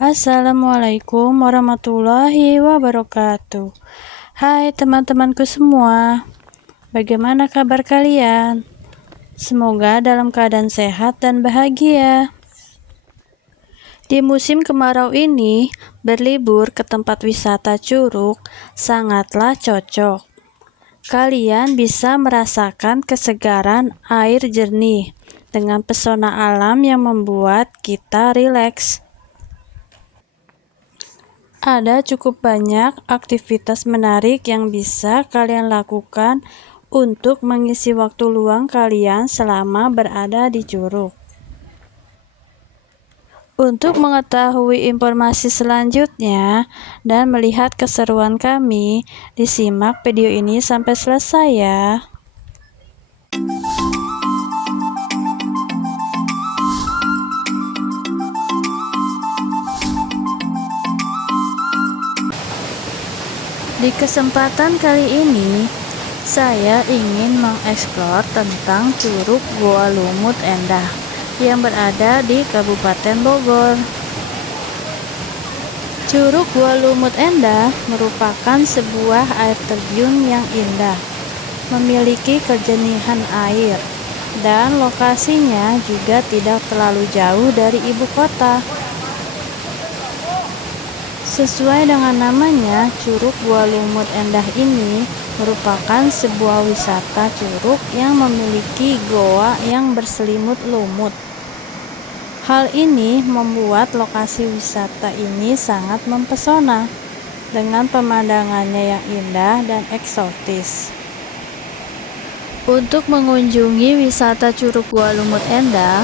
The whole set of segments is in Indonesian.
Assalamualaikum warahmatullahi wabarakatuh. Hai teman-temanku semua, bagaimana kabar kalian? Semoga dalam keadaan sehat dan bahagia. Di musim kemarau ini, berlibur ke tempat wisata Curug sangatlah cocok. Kalian bisa merasakan kesegaran air jernih dengan pesona alam yang membuat kita rileks. Ada cukup banyak aktivitas menarik yang bisa kalian lakukan untuk mengisi waktu luang kalian selama berada di Curug. Untuk mengetahui informasi selanjutnya dan melihat keseruan kami, disimak video ini sampai selesai ya. Di kesempatan kali ini, saya ingin mengeksplor tentang Curug Goa Lumut Endah yang berada di Kabupaten Bogor. Curug Goa Lumut Endah merupakan sebuah air terjun yang indah, memiliki kejernihan air, dan lokasinya juga tidak terlalu jauh dari ibu kota. Sesuai dengan namanya, Curug Goa Lumut Endah ini merupakan sebuah wisata curug yang memiliki goa yang berselimut lumut. Hal ini membuat lokasi wisata ini sangat mempesona dengan pemandangannya yang indah dan eksotis. Untuk mengunjungi wisata Curug Goa Lumut Endah,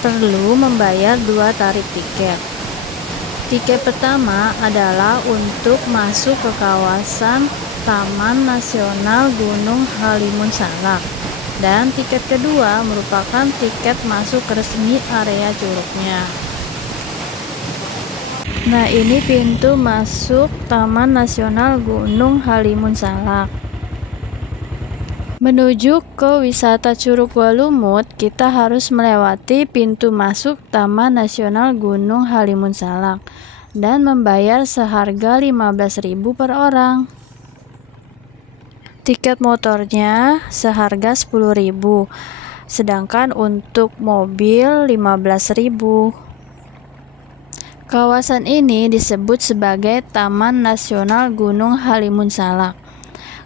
perlu membayar 2 tarif tiket. Tiket pertama adalah untuk masuk ke kawasan Taman Nasional Gunung Halimun Salak, dan tiket kedua merupakan tiket masuk resmi area curugnya. Nah, ini pintu masuk Taman Nasional Gunung Halimun Salak. Menuju ke wisata Curug Goa Lumut, kita harus melewati pintu masuk Taman Nasional Gunung Halimun Salak dan membayar seharga 15.000 per orang. Tiket motornya seharga 10.000, sedangkan untuk mobil 15.000. Kawasan ini disebut sebagai Taman Nasional Gunung Halimun Salak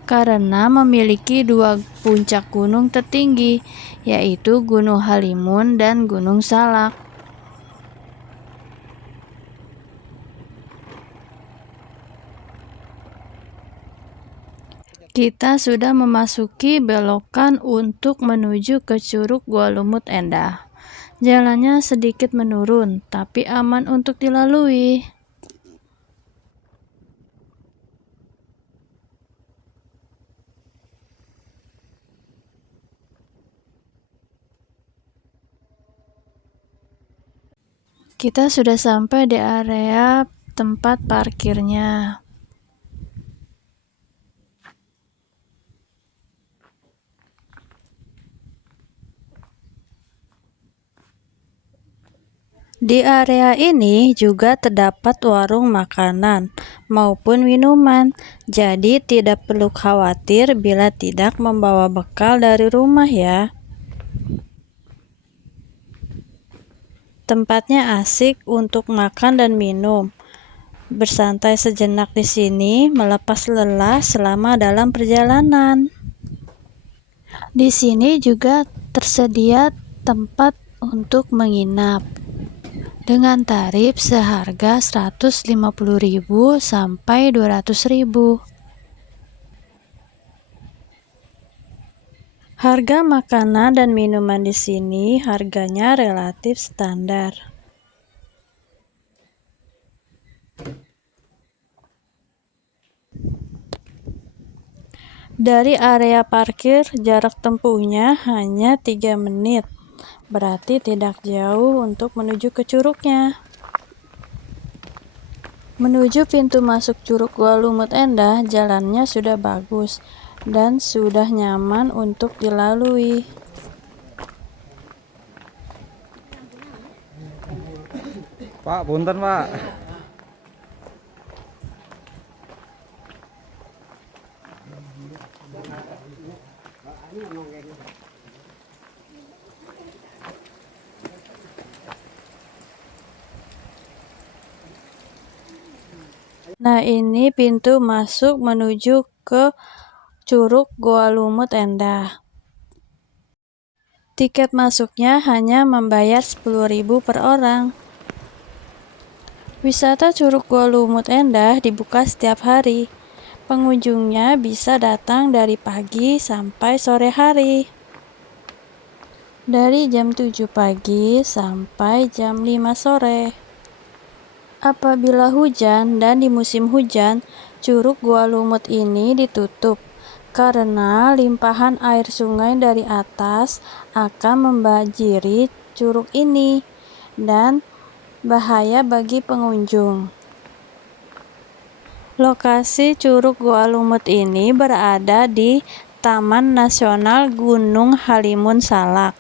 karena memiliki 2 puncak gunung tertinggi, yaitu Gunung Halimun dan Gunung Salak. Kita sudah memasuki belokan untuk menuju ke Curug Goa Lumut Endah. Jalannya sedikit menurun, tapi aman untuk dilalui. Kita sudah sampai di area tempat parkirnya. Di area ini juga terdapat warung makanan maupun minuman, jadi tidak perlu khawatir bila tidak membawa bekal dari rumah ya. Tempatnya asik untuk makan dan minum. Bersantai sejenak di sini melepas lelah selama dalam perjalanan. Di sini juga tersedia tempat untuk menginap dengan tarif seharga 150.000 sampai 200.000. Harga makanan dan minuman di sini harganya relatif standar. Dari area parkir jarak tempuhnya hanya 3 menit, berarti tidak jauh untuk menuju ke curugnya. Menuju pintu masuk Curug Goa Lumut Endah, jalannya sudah bagus dan sudah nyaman untuk dilalui. Pak, punten Pak. Nah, ini pintu masuk menuju ke Curug Goa Lumut Endah. Tiket masuknya hanya membayar 10.000 per orang. Wisata Curug Goa Lumut Endah dibuka setiap hari. Pengunjungnya bisa datang dari pagi sampai sore hari. Dari jam 7 pagi sampai jam 5 sore. Apabila hujan dan di musim hujan, Curug Goa Lumut ini ditutup karena limpahan air sungai dari atas akan membanjiri curug ini dan bahaya bagi pengunjung. Lokasi Curug Goa Lumut ini berada di Taman Nasional Gunung Halimun Salak,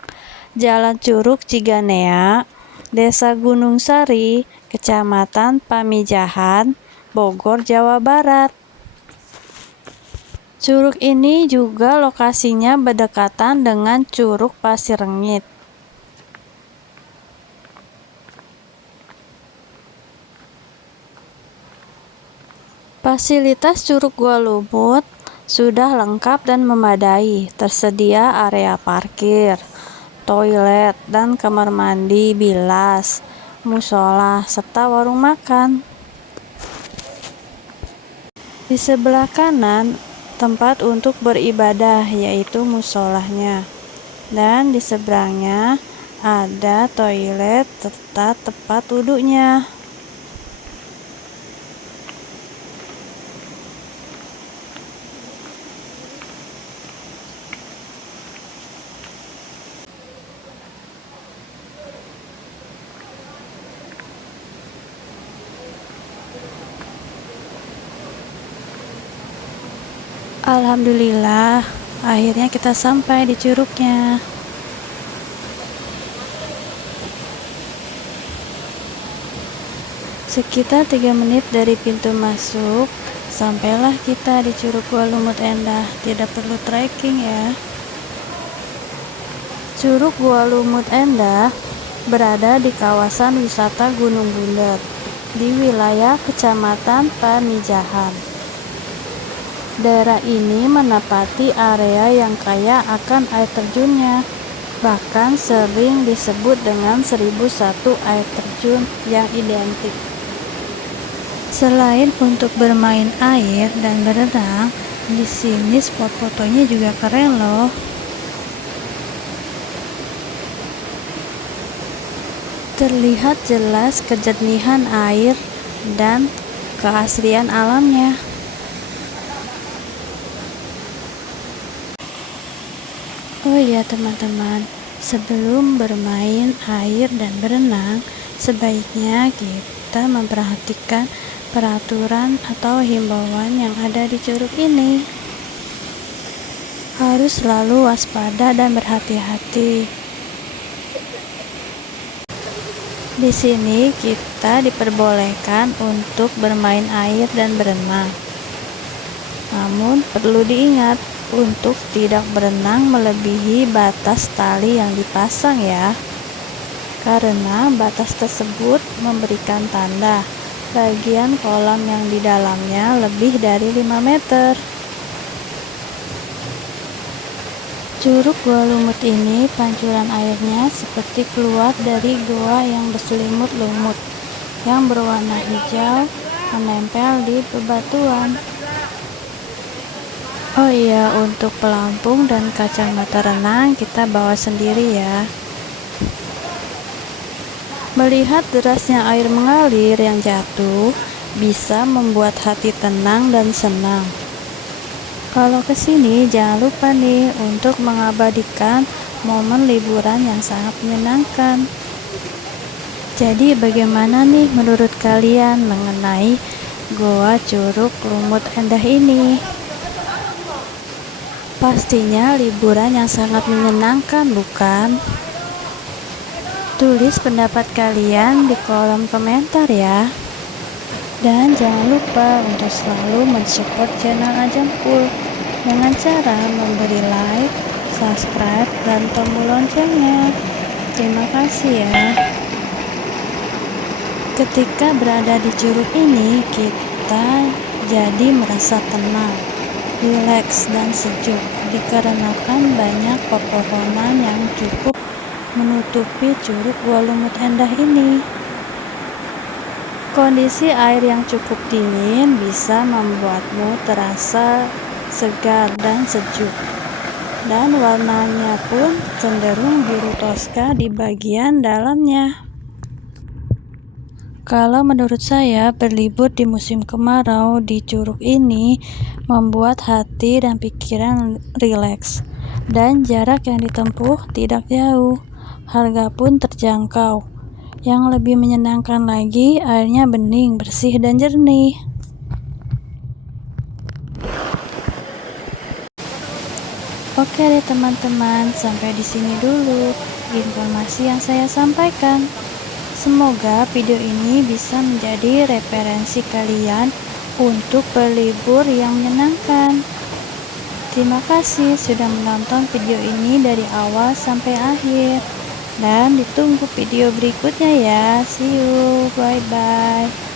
Jalan Curug Ciganea, Desa Gunung Sari, Kecamatan Pamijahan, Bogor, Jawa Barat. Curug ini juga lokasinya berdekatan dengan Curug Pasir Rengit. Fasilitas Curug Goa Lumut sudah lengkap dan memadai. Tersedia area parkir, toilet dan kamar mandi, bilas, musola, serta warung makan. Di sebelah kanan tempat untuk beribadah, yaitu musolahnya, dan di seberangnya ada toilet serta tempat duduknya. Alhamdulillah, akhirnya kita sampai di curugnya. Sekitar 3 menit dari pintu masuk, sampailah kita di Curug Goa Lumut Endah. Tidak perlu trekking ya. Curug Goa Lumut Endah berada di kawasan wisata Gunung Bunder di wilayah Kecamatan Pamijahan. Daerah ini menempati area yang kaya akan air terjunnya, bahkan sering disebut dengan 1001 air terjun yang identik. Selain untuk bermain air dan berenang, di sini spot fotonya juga keren loh. Terlihat jelas kejernihan air dan keaslian alamnya. Oh iya teman-teman, sebelum bermain air dan berenang, sebaiknya kita memperhatikan peraturan atau himbauan yang ada di curug ini. Harus selalu waspada dan berhati-hati. Di sini kita diperbolehkan untuk bermain air dan berenang. Namun perlu diingat untuk tidak berenang melebihi batas tali yang dipasang ya. Karena batas tersebut memberikan tanda bagian kolam yang di dalamnya lebih dari 5 meter. Curug Goa Lumut ini pancuran airnya seperti keluar dari goa yang berselimut lumut yang berwarna hijau menempel di bebatuan. Oh iya, untuk pelampung dan kacamata renang kita bawa sendiri ya. Melihat derasnya air mengalir yang jatuh bisa membuat hati tenang dan senang. Kalau kesini jangan lupa nih untuk mengabadikan momen liburan yang sangat menyenangkan. Jadi bagaimana nih menurut kalian mengenai Goa Curug Lumut Endah ini? Pastinya liburan yang sangat menyenangkan, bukan? Tulis pendapat kalian di kolom komentar ya. Dan jangan lupa untuk selalu mensupport channel Ajang Cool dengan cara memberi like, subscribe, dan tombol loncengnya. Terima kasih ya. Ketika berada di curug ini, kita kita jadi merasa tenang, rileks, dan sejuk dikarenakan banyak pepohonan yang cukup menutupi Curug Gua Lumut Endah ini. Kondisi air yang cukup dingin bisa membuatmu terasa segar dan sejuk, dan warnanya pun cenderung biru toska di bagian dalamnya. Kalau menurut saya, berlibur di musim kemarau di curug ini membuat hati dan pikiran rileks, dan jarak yang ditempuh tidak jauh, harga pun terjangkau. Yang lebih menyenangkan lagi, airnya bening, bersih, dan jernih. Oke deh teman-teman, sampai di sini dulu informasi yang saya sampaikan. Semoga video ini bisa menjadi referensi kalian untuk berlibur yang menyenangkan. Terima kasih sudah menonton video ini dari awal sampai akhir. Dan ditunggu video berikutnya ya. See you. Bye-bye.